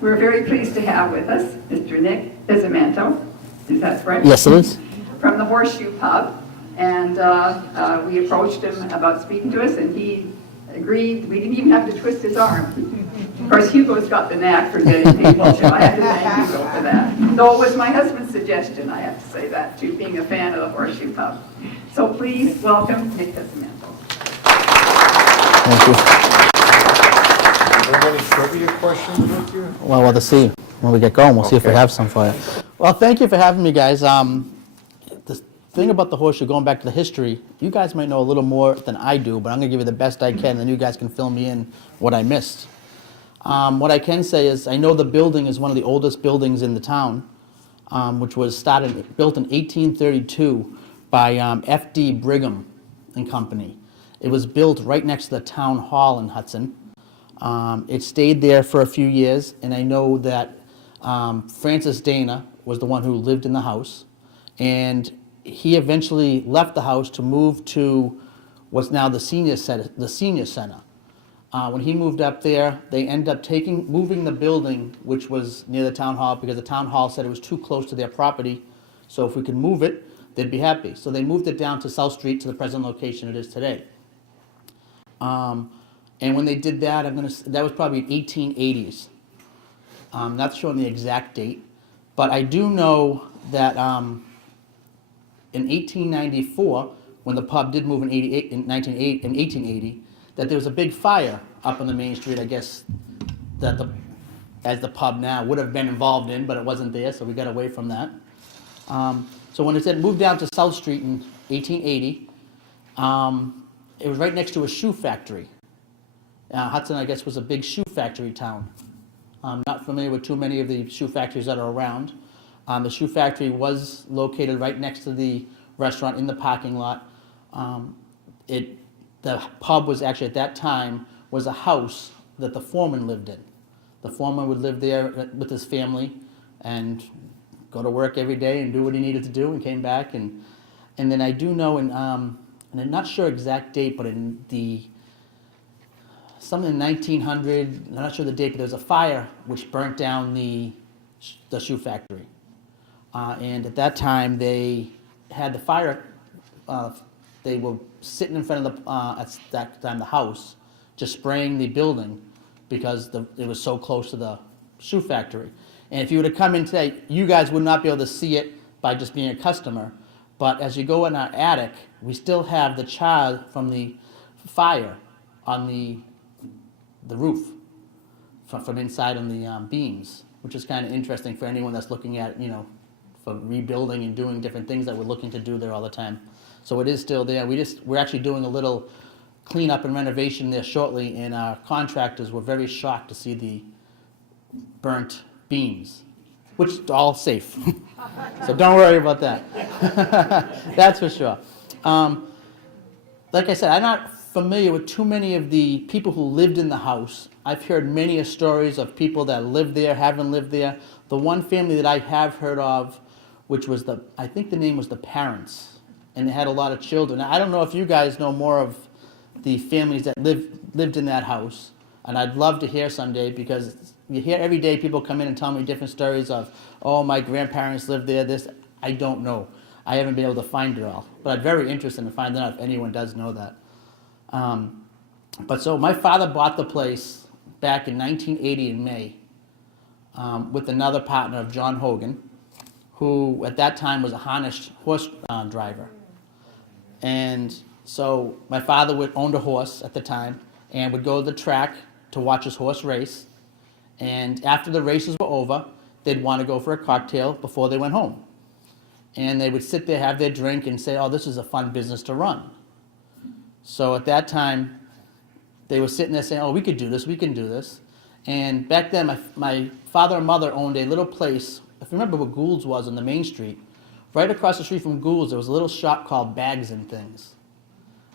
We're very pleased to have with us Mr. Nick Pizimento. Is that right? Yes, it is. From the Horseshoe Pub. And we approached him about speaking to us, and he agreed. We didn't even have to twist his arm. Of course, Hugo's got the knack for getting people, so I had to thank Hugo for that. Though it was my husband's suggestion, I have to say that, too, being a fan of the Horseshoe Pub. So please welcome Nick Pizimento. Thank you. Are there any trivia questions with you? Well, we'll see when we get going. We'll see if we have some for you. Well, thank you for having me, guys. The thing about the Horseshoe, going back to the history, you guys might know a little more than I do, but I'm going to give you the best I can, and then you guys can fill me in what I missed. What I can say is I know the building is one of the oldest buildings in the town, which was built in 1832 by F.D. Brigham and Company. It was built right next to the town hall in Hudson. It stayed there for a few years, and I know that Francis Dana was the one who lived in the house, and he eventually left the house to move to what's now the senior center. When he moved up there, they ended up moving the building, which was near the town hall, because the town hall said it was too close to their property. So if we could move it, they'd be happy. So they moved it down to South Street to the present location it is today. And when they did that, that was probably 1880s. Not showing the exact date, but I do know that in 1894, when the pub did move in 1880, that there was a big fire up on the main street, I guess, that as the pub now would have been involved in, but it wasn't there, so we got away from that. So when it said moved down to South Street in 1880, it was right next to a shoe factory. Hudson, I guess, was a big shoe factory town. I'm not familiar with too many of the shoe factories that are around. The shoe factory was located right next to the restaurant in the parking lot. The pub was actually, at that time, was a house that the foreman lived in. The foreman would live there with his family and go to work every day and do what he needed to do, and came back. And then I do know, and I'm not sure exact date, but in something in 1900, I'm not sure the date, but there was a fire which burnt down the shoe factory. And at that time, they had the fire, they were sitting in front of at that time, the house, just spraying the building because it was so close to the shoe factory. And if you were to come in today, you guys would not be able to see it by just being a customer. But as you go in our attic, we still have the char from the fire on the roof from inside on the beams, which is kind of interesting for anyone that's looking at, for rebuilding and doing different things that we're looking to do there all the time. So it is still there. We're actually doing a little cleanup and renovation there shortly, and our contractors were very shocked to see the burnt beams, which is all safe. So don't worry about that. That's for sure. Like I said, I'm not familiar with too many of the people who lived in the house. I've heard many stories of people that lived there, haven't lived there. The one family that I have heard of, which was I think the name was the Parents, and they had a lot of children. I don't know if you guys know more of the families that lived in that house, and I'd love to hear someday, because you hear every day people come in and tell me different stories of, oh, my grandparents lived there, this. I don't know. I haven't been able to find it all, but I'm very interested in finding out if anyone does know that. But so my father bought the place back in 1980 in May with another partner of John Hogan, who at that time was a harnessed horse driver. And so my father owned a horse at the time and would go to the track to watch his horse race. And after the races were over, they'd want to go for a cocktail before they went home. And they would sit there, have their drink, and say, oh, this is a fun business to run. So at that time, they were sitting there saying, oh, we could do this, we can do this. And back then, my father and mother owned a little place. If you remember what Gould's was on the main street, right across the street from Gould's, there was a little shop called Bags and Things.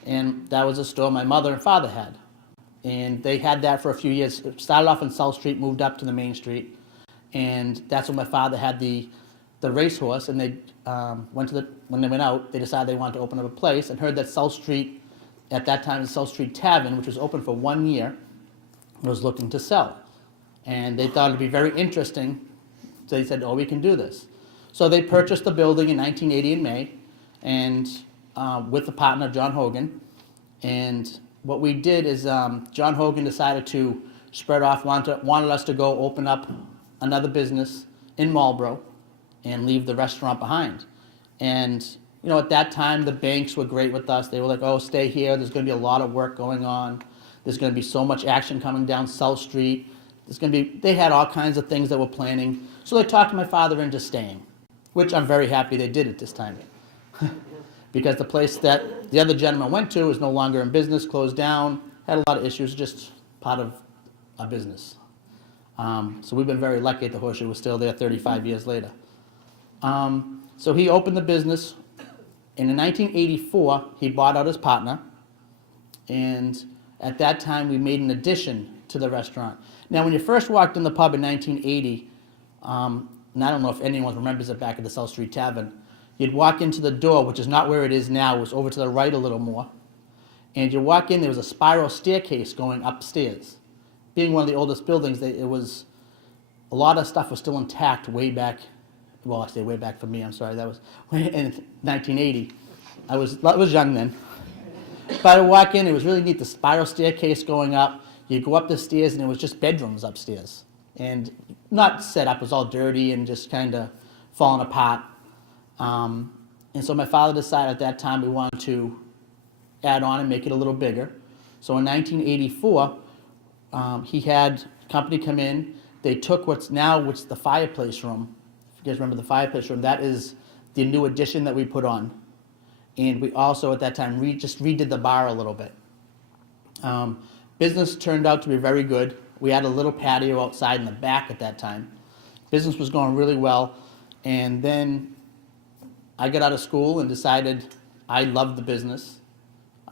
And that was a store my mother and father had. And they had that for a few years. It started off on South Street, moved up to the main street. And that's when my father had the racehorse. And they when they went out, they decided they wanted to open up a place, and heard that South Street, at that time, the South Street Tavern, which was open for 1 year, was looking to sell. And they thought it'd be very interesting. So they said, oh, we can do this. So they purchased the building in 1980 in May, and with the partner, John Hogan. And what we did is John Hogan decided to spread off, wanted us to go open up another business in Marlboro and leave the restaurant behind. And you know, at that time, the banks were great with us. They were like, oh, stay here. There's going to be a lot of work going on. There's going to be so much action coming down South Street. They had all kinds of things that were planning. So they talked my father into staying, which I'm very happy they did at this time. Because the place that the other gentleman went to is no longer in business, closed down, had a lot of issues, just part of a business. So we've been very lucky that the Horseshoe was still there 35 years later. So he opened the business. And in 1984, he bought out his partner. And at that time, we made an addition to the restaurant. Now, when you first walked in the pub in 1980, and I don't know if anyone remembers it back at the South Street Tavern, you'd walk into the door, which is not where it is now, it was over to the right a little more. And you walk in, there was a spiral staircase going upstairs. Being one of the oldest buildings, a lot of stuff was still intact way back. Well, I say way back for me, I'm sorry, that was in 1980. I was young then. But I walk in, it was really neat, the spiral staircase going up. You'd go up the stairs, and it was just bedrooms upstairs. And not set up, it was all dirty and just kind of falling apart. And so my father decided at that time we wanted to add on and make it a little bigger. So in 1984, he had a company come in. They took what's the fireplace room. If you guys remember the fireplace room, that is the new addition that we put on. And we also, at that time, just redid the bar a little bit. Business turned out to be very good. We had a little patio outside in the back at that time. Business was going really well. And then I got out of school and decided I loved the business.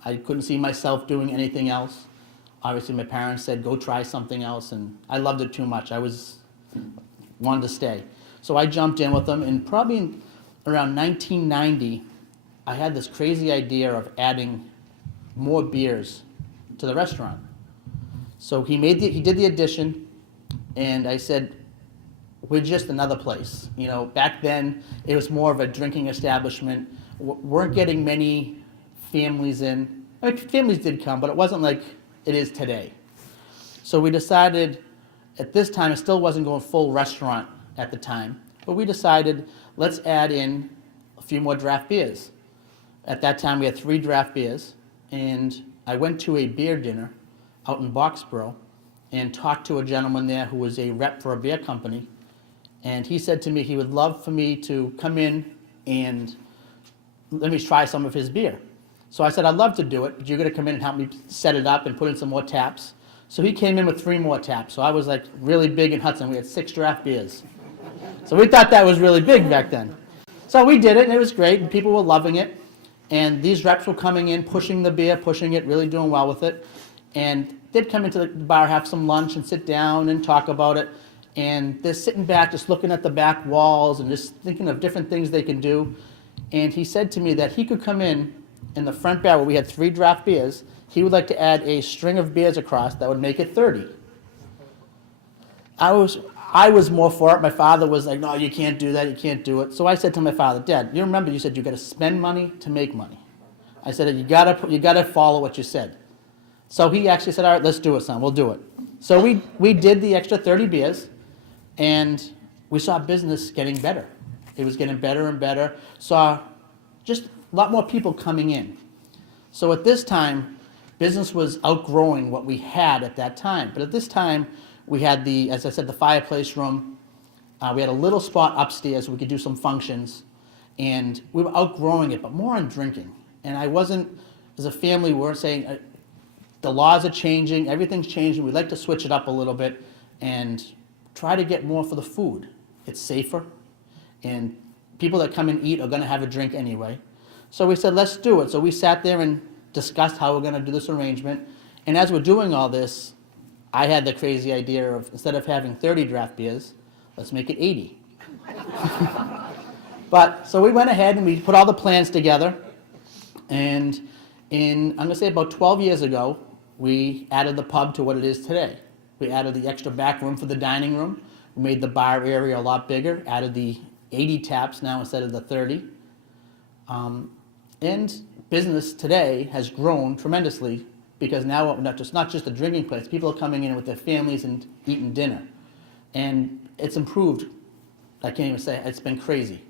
I couldn't see myself doing anything else. Obviously, my parents said, go try something else, and I loved it too much. Wanted to stay. So I jumped in with them, and probably around 1990, I had this crazy idea of adding more beers to the restaurant. So he did the addition, and I said, we're just another place. You know, back then, it was more of a drinking establishment. Weren't getting many families in. I mean, families did come, but it wasn't like it is today. So we decided, at this time, it still wasn't going full restaurant at the time, but we decided, let's add in a few more draft beers. At that time, we had 3 draft beers, and I went to a beer dinner out in Boxborough and talked to a gentleman there who was a rep for a beer company, and he said to me he would love for me to come in and let me try some of his beer. So I said, I'd love to do it, but you're going to come in and help me set it up and put in some more taps. So he came in with 3 more taps. So I was like really big in Hudson. We had 6 draft beers. So we thought that was really big back then. So we did it, and it was great, and people were loving it. And these reps were coming in, pushing the beer, pushing it, really doing well with it. And they'd come into the bar, have some lunch, and sit down and talk about it. And they're sitting back, just looking at the back walls and just thinking of different things they can do. And he said to me that he could come in the front bar where we had 3 draft beers. He would like to add a string of beers across that would make it 30. I was more for it. My father was like, no, you can't do that, you can't do it. So I said to my father, Dad, you remember you said you got to spend money to make money. I said, you gotta follow what you said. So he actually said, all right, let's do it, son, we'll do it. So we did the extra 30 beers, and we saw business getting better. It was getting better and better. Saw just a lot more people coming in. So at this time, business was outgrowing what we had at that time. But at this time, we had as I said, the fireplace room. We had a little spot upstairs where we could do some functions. And we were outgrowing it, but more on drinking. And I wasn't, as a family, we weren't saying, the laws are changing, everything's changing. We'd like to switch it up a little bit and try to get more for the food. It's safer, and people that come and eat are going to have a drink anyway. So we said, let's do it. So we sat there and discussed how we're going to do this arrangement. And as we're doing all this, I had the crazy idea of, instead of having 30 draft beers, let's make it 80. So we went ahead and we put all the plans together. And I'm going to say about 12 years ago, we added the pub to what it is today. We added the extra back room for the dining room. We made the bar area a lot bigger, added the 80 taps now instead of the 30. And business today has grown tremendously because now it's not just a drinking place. People are coming in with their families and eating dinner. And it's improved. I can't even say, it's been crazy,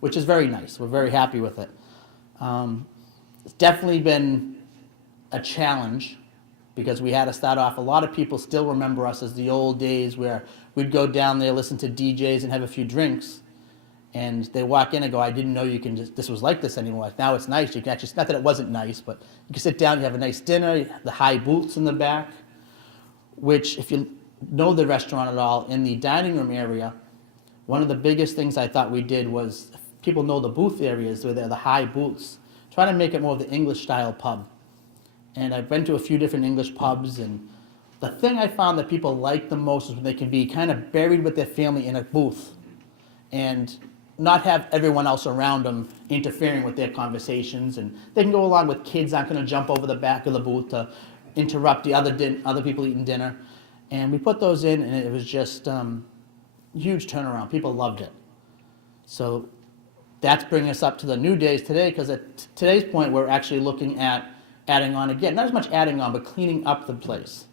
which is very nice. We're very happy with it. It's definitely been a challenge because we had to start off. A lot of people still remember us as the old days where we'd go down there, listen to DJs and have a few drinks. And they walk in and go, I didn't know you can just, this was like this anymore. Now it's nice. You can actually, not that it wasn't nice, but you can sit down, you have a nice dinner, the high booths in the back, which if you know the restaurant at all, in the dining room area, one of the biggest things I thought we did was, people know the booth areas, where they're the high booths, try to make it more of the English style pub. And I've been to a few different English pubs, and the thing I found that people like the most is when they can be kind of buried with their family in a booth and not have everyone else around them interfering with their conversations. And they can go along with kids, aren't going to jump over the back of the booth to interrupt the other people eating dinner. And we put those in, and it was just huge turnaround. People loved it. So that's bringing us up to the new days today, because at today's point, we're actually looking at adding on again, not as much adding on, but cleaning up the place.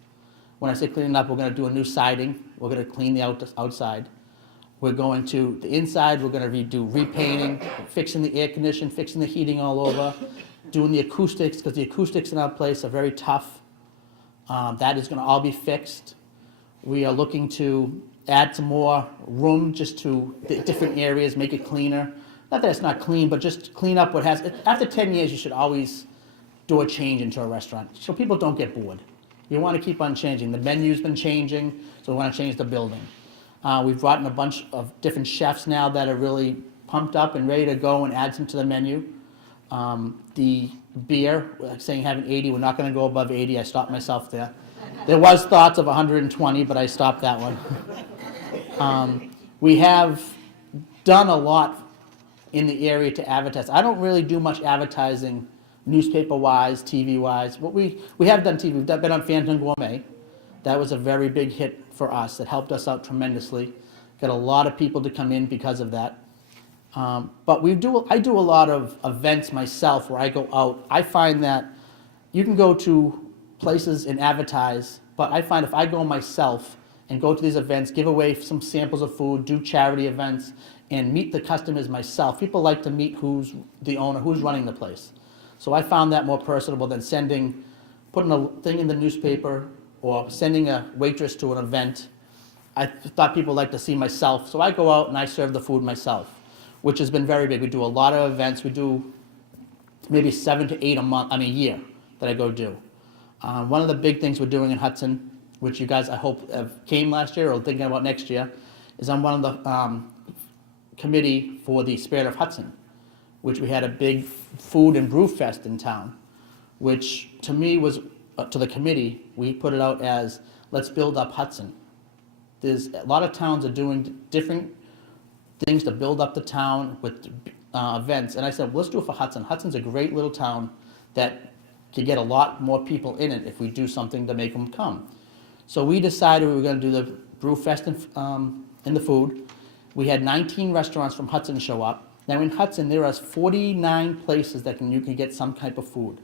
When I say cleaning up, we're going to do a new siding. We're going to clean the outside. We're going to, the inside, we're going to do repainting, fixing the air conditioning, fixing the heating all over, doing the acoustics, because the acoustics in our place are very tough. That is going to all be fixed. We are looking to add some more room just to the different areas, make it cleaner. Not that it's not clean, but just clean up what has, after 10 years, you should always do a change into a restaurant so people don't get bored. You want to keep on changing. The menu's been changing, so we want to change the building. We've brought in a bunch of different chefs now that are really pumped up and ready to go and add some to the menu. The beer, like saying having 80, we're not going to go above 80. I stopped myself there. There was thoughts of 120, but I stopped that one. We have done a lot in the area to advertise. I don't really do much advertising newspaper-wise, TV-wise. But we have done TV. We've been on Phantom Gourmet. That was a very big hit for us. It helped us out tremendously. Got a lot of people to come in because of that. But I do a lot of events myself where I go out. I find that you can go to places and advertise, but I find if I go myself and go to these events, give away some samples of food, do charity events, and meet the customers myself, people like to meet who's the owner, who's running the place. So I found that more personable than putting a thing in the newspaper or sending a waitress to an event. I thought people liked to see myself, so I go out and I serve the food myself, which has been very big. We do a lot of events. We do maybe 7 to 8 a year that I go do. One of the big things we're doing in Hudson, which you guys I hope came last year or thinking about next year, is I'm one of the committee for the Spirit of Hudson, which we had a big food and brew fest in town, which to me was, to the committee, we put it out as, let's build up Hudson. There's a lot of towns are doing different things to build up the town with events, and I said, well, let's do it for Hudson. Hudson's a great little town that could get a lot more people in it if we do something to make them come. So we decided we were going to do the brew fest in the food. We had 19 restaurants from Hudson show up. Now in Hudson, there are 49 places that you can get some type of food.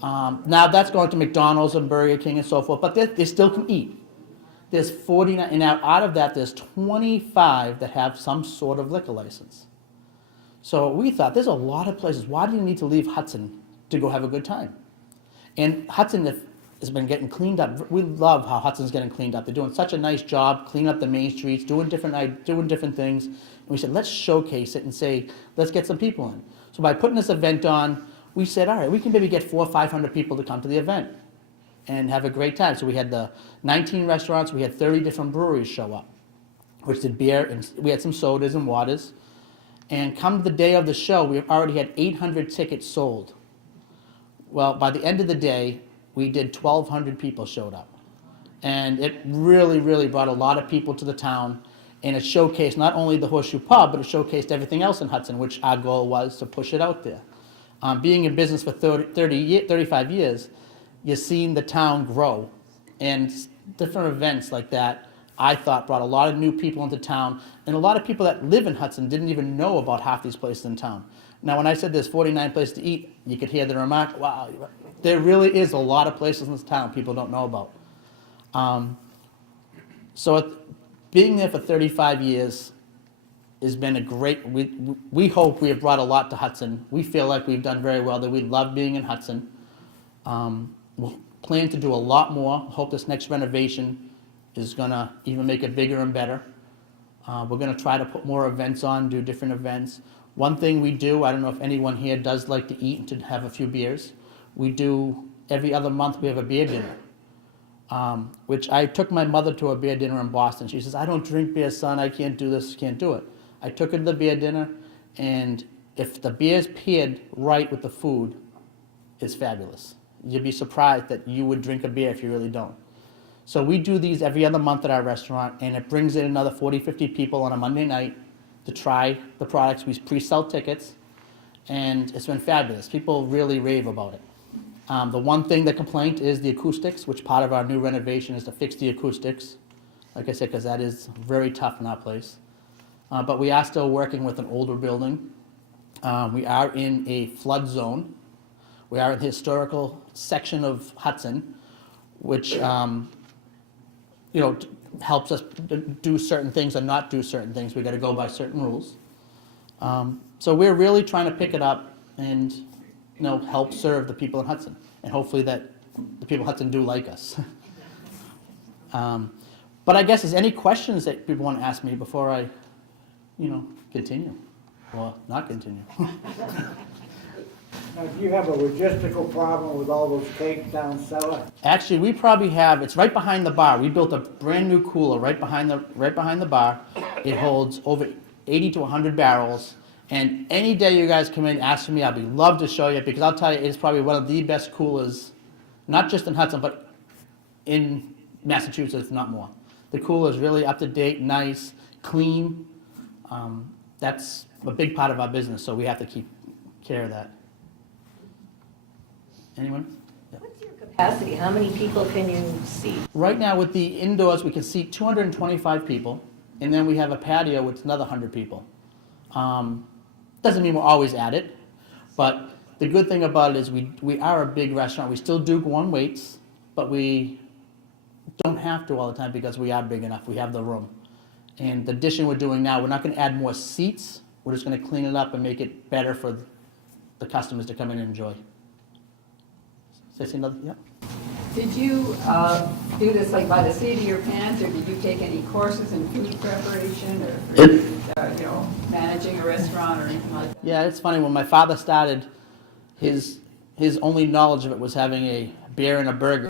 Now that's going to McDonald's and Burger King and so forth, but they still can eat. There's 49, and now out of that, there's 25 that have some sort of liquor license. So we thought, there's a lot of places. Why do you need to leave Hudson to go have a good time? And Hudson has been getting cleaned up. We love how Hudson's getting cleaned up. They're doing such a nice job cleaning up the main streets, doing different things. And we said, let's showcase it and say, let's get some people in. So by putting this event on, we said, all right, we can maybe get 400 or 500 people to come to the event and have a great time. So we had the 19 restaurants, we had 30 different breweries show up, which did beer, and we had some sodas and waters. And come the day of the show, we already had 800 tickets sold. Well, by the end of the day, we did 1,200 people showed up. And it really, really brought a lot of people to the town. And it showcased not only the Horseshoe Pub, but it showcased everything else in Hudson, which our goal was to push it out there. Being in business for 35 years, you've seen the town grow. And different events like that, I thought brought a lot of new people into town, and a lot of people that live in Hudson didn't even know about half these places in town. Now, when I said there's 49 places to eat, you could hear the remark, wow, there really is a lot of places in this town people don't know about. Being there for 35 years has been a great, we hope we have brought a lot to Hudson. We feel like we've done very well, that we love being in Hudson. We'll plan to do a lot more. Hope this next renovation is gonna even make it bigger and better. We're gonna try to put more events on, do different events. One thing we do, I don't know if anyone here does like to eat and to have a few beers, we do, every other month we have a beer dinner. Which I took my mother to a beer dinner in Boston. She says, I don't drink beer, son, I can't do this, can't do it. I took her to the beer dinner, and if the beer's paired right with the food, it's fabulous. You'd be surprised that you would drink a beer if you really don't. So we do these every other month at our restaurant, and it brings in another 40, 50 people on a Monday night to try the products. We pre-sell tickets, and it's been fabulous. People really rave about it. The one thing, the complaint is the acoustics, which part of our new renovation is to fix the acoustics. Like I said, because that is very tough in our place. But we are still working with an older building. We are in a flood zone. We are in the historical section of Hudson, which helps us do certain things and not do certain things. We got to go by certain rules. So we're really trying to pick it up and help serve the people in Hudson, and hopefully that the people in Hudson do like us. But I guess, is any questions that people want to ask me before I, continue, or not continue? Now, do you have a logistical problem with all those cakes down cellar? Actually, we probably have, it's right behind the bar. We built a brand new cooler right behind the bar. It holds over 80 to 100 barrels. And any day you guys come in, ask for me, I'd be love to show you, because I'll tell you, it's probably one of the best coolers, not just in Hudson, but in Massachusetts, if not more. The cooler is really up to date, nice, clean. That's a big part of our business, so we have to keep care of that. Anyone? Yeah. What's your capacity? How many people can you seat? Right now with the indoors, we can seat 225 people, and then we have a patio with another 100 people. Doesn't mean we're always at it, but the good thing about it is we are a big restaurant. We still do go on waits, but we don't have to all the time because we are big enough. We have the room. And the addition we're doing now, we're not going to add more seats. We're just going to clean it up and make it better for the customers to come in and enjoy. Say another, yeah. Did you do this like by the seat of your pants, or did you take any courses in food preparation, or managing a restaurant or anything like that? Yeah, it's funny. When my father started, his only knowledge of it was having a beer and a burger.